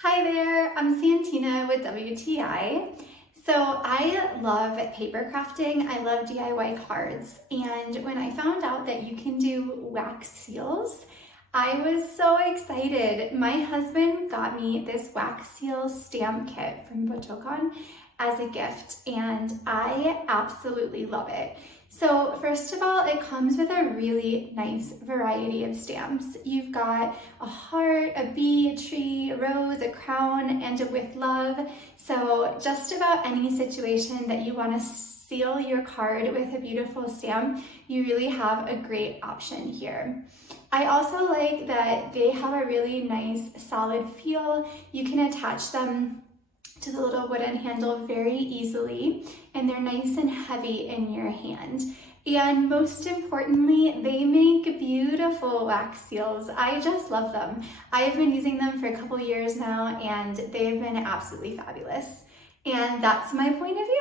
Hi there, I'm Santina with WTI. So I love paper crafting, I love DIY cards, and when I found out that you can do wax seals, I was so excited. My husband got me this wax seal stamp kit from Botokon as a gift, and I absolutely love it. So first of all, it comes with a really nice variety of stamps. You've got a heart, a bee, a tree, a rose, a crown, and a with love. So just about any situation that you want to seal your card with a beautiful stamp, you really have a great option here. I also like that they have a really nice solid feel. You can attach them to the little wooden handle very easily, and they're nice and heavy in your hand. And most importantly, they make beautiful wax seals. I just love them. I've been using them for a couple years now, and they've been absolutely fabulous. And that's my point of view.